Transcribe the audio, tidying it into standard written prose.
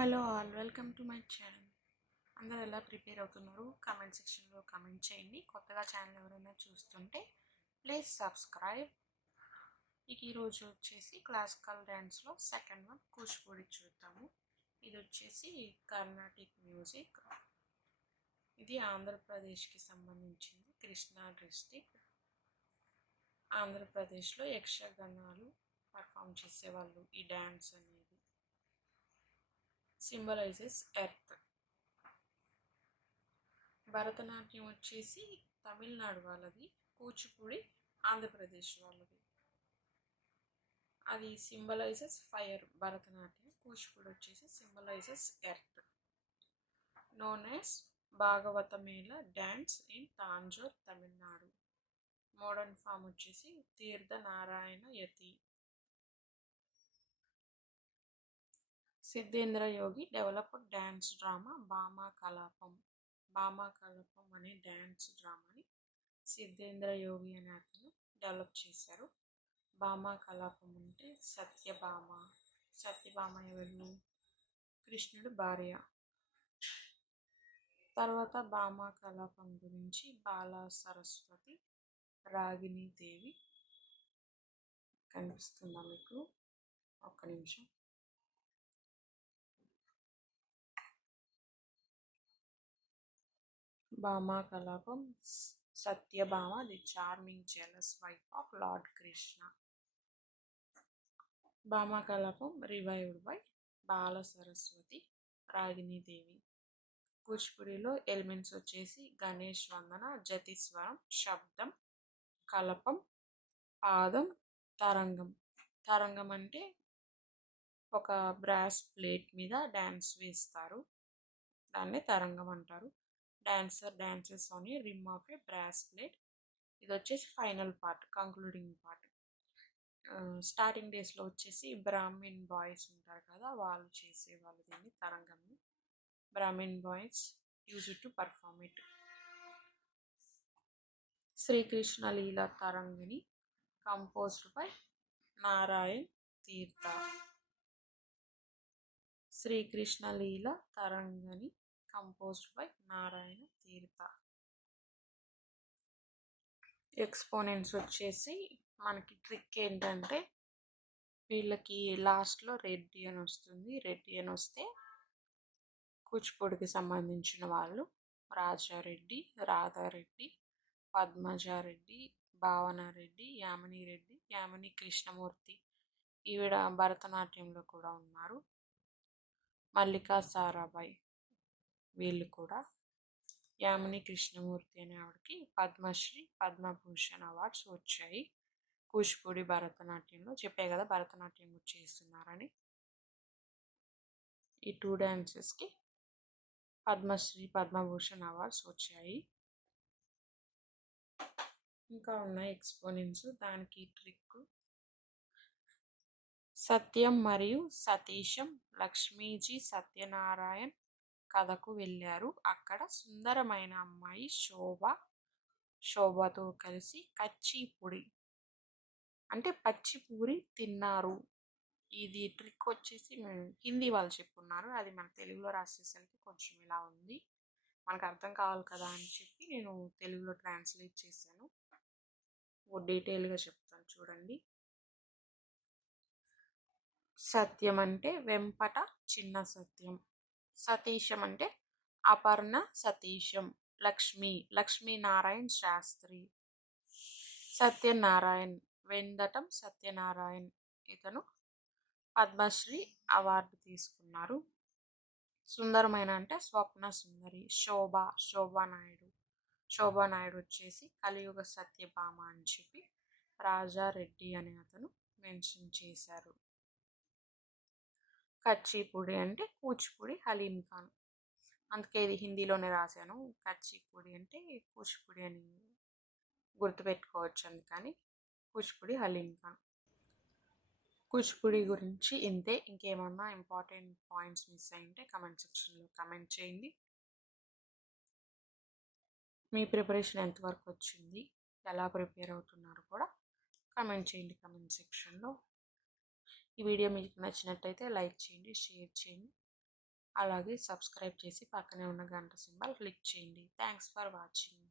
Hello all, welcome to my channel. అందరూ ఎలా prepare అవుతున్నారు? కామెంట్ సెక్షన్లో కామెంట్ చేయండి. కొత్తగా ఛానల్ ఎవరైనా చూస్తుంటే ప్లీజ్ సబ్స్క్రైబ్. ఈరోజు వచ్చేసి క్లాసికల్ డ్యాన్స్లో సెకండ్ వన్ కూచిపూడి చూద్దాము. ఇది వచ్చేసి కర్ణాటిక్ మ్యూజిక్. ఇది ఆంధ్రప్రదేశ్కి సంబంధించింది. కృష్ణా డిస్టిక్ ఆంధ్రప్రదేశ్లో యక్షగణాలు పర్ఫామ్ చేసేవాళ్ళు. ఈ డ్యాన్స్ అనేది సింబలైజెస్ ఎర్త్. భరతనాట్యం వచ్చేసి తమిళనాడు వాళ్ళది, కూచిపూడి ఆంధ్రప్రదేశ్ వాళ్ళది. అది సింబలైజెస్ ఫైర్. భరతనాట్యం. కూచిపూడి వచ్చేసి symbolises earth. Known as Bhagavatamela dance in Tanjore, Tamil Nadu. Modern form వచ్చేసి Tirtha Narayana Yati. Siddhendra Yogi developed dance drama Bhama Kalapam. Bhama Kalapam అనే డ్యాన్స్ డ్రామాని సిద్ధేంద్ర యోగి అనే అతను డెవలప్ చేశారు. భామా కలాపం అంటే సత్యభామ. సత్యభామ ఎవరు? కృష్ణుడు భార్య. తర్వాత భామా కలాపం గురించి బాల సరస్వతి, రాగిణి దేవి కనిపిస్తుందా మీకు? ఒక్క నిమిషం. Bhama Kalapam. Satyabhama, the charming jealous wife of lord Krishna. Bhama Kalapam revived by Bala Saraswati, Ragini Devi. కూచిపూడిలో ఎలిమెంట్స్ వచ్చేసి గణేష్ వందన, జతిస్వరం, శబ్దం, కలపం, పాదం, తరంగం. తరంగం అంటే ఒక బ్రాస్ ప్లేట్ మీద డ్యాన్స్ వేస్తారు, దాన్ని తరంగం అంటారు. Dancer dances on a rim of a brass plate. ఇది వచ్చేసి final part, concluding part. Starting డేస్లో వచ్చేసి బ్రాహ్మిన్ బాయ్స్ ఉంటారు కదా, వాళ్ళు చేసేవాళ్ళు దీన్ని, తరంగంని. Brahmin boys use to perform it. Srikrishna Leela Tarangini composed by Narayan Tirtha. Srikrishna Leela Tarangini composed by Narayana Tirtha. Exponents వచ్చేసి మనకి ట్రిక్ ఏంటంటే, వీళ్ళకి లాస్ట్లో రెడ్డి అని వస్తుంది. రెడ్డి అని వస్తే కూచిపూడికి సంబంధించిన వాళ్ళు రాజారెడ్డి, రాధారెడ్డి, పద్మజారెడ్డి, భావనారెడ్డి, యామిని రెడ్డి, యామిని కృష్ణమూర్తి. ఈవిడ భరతనాట్యంలో కూడా ఉన్నారు. మల్లికా సారాభాయ్, వీళ్ళు కూడా. యామిని కృష్ణమూర్తి అనే ఆవిడకి పద్మశ్రీ, పద్మభూషణ్ అవార్డ్స్ వచ్చాయి కూచిపూడి భరతనాట్యంలో. చెప్పే కదా భరతనాట్యం చేస్తున్నారని. ఈ 2 డాన్సెస్కి పద్మశ్రీ, పద్మభూషణ్ అవార్డ్స్ వచ్చాయి. ఇంకా ఉన్నాయి ఎక్స్పోనెంట్స్. దానికి ట్రిక్: సత్యం మరియు సతీశం. లక్ష్మీజీ సత్యనారాయణ్ కథకు వెళ్ళారు. అక్కడ సుందరమైన అమ్మాయి శోభతో కలిసి కచ్చిపూడి అంటే పచ్చిపూరి తిన్నారు. ఇది ట్రిక్ వచ్చేసి హిందీ వాళ్ళు చెప్పున్నారు, అది మన తెలుగులో రాసేసరికి కొంచెం ఇలా ఉంది. మనకు అర్థం కావాలి కదా అని చెప్పి నేను తెలుగులో ట్రాన్స్లేట్ చేశాను. డీటెయిల్గా చెప్తాను చూడండి. సత్యం అంటే వెంపట చిన్న సత్యం. సతీశం అంటే అపర్ణ సతీశం. లక్ష్మీనారాయణ్ శాస్త్రి. సత్యనారాయణ్ వెందటం సత్యనారాయణ్, ఇతను పద్మశ్రీ అవార్డు తీసుకున్నారు. సుందరమైన అంటే స్వప్న సుందరి. శోభానాయుడు వచ్చేసి కలియుగ సత్యభామ అని చెప్పి రాజారెడ్డి అనే అతను మెన్షన్ చేశారు. కచ్చిపూడి అంటే కూచిపూడి హలీం ఖాన్, అందుకే ఇది హిందీలోనే రాశాను. కచ్చిపూడి అంటే కూచిపూడి అని గుర్తుపెట్టుకోవచ్చు, అందుకని కూచిపూడి హలీం ఖాన్. కూచిపూడి గురించి ఇంతే. ఇంకేమన్నా ఇంపార్టెంట్ పాయింట్స్ మిస్ అయింటే కమెంట్ సెక్షన్లో కమెంట్ చేయండి. మీ ప్రిపరేషన్ ఎంతవరకు వచ్చింది, ఎలా ప్రిపేర్ అవుతున్నారు కూడా కమెంట్ చేయండి కమెంట్ సెక్షన్లో. ఈ వీడియో మీకు నచ్చినట్టయితే లైక్ చేయండి, షేర్ చేయండి. అలాగే సబ్స్క్రైబ్ చేసి పక్కనే ఉన్న గంట సింబల్ క్లిక్ చేయండి. Thanks for watching.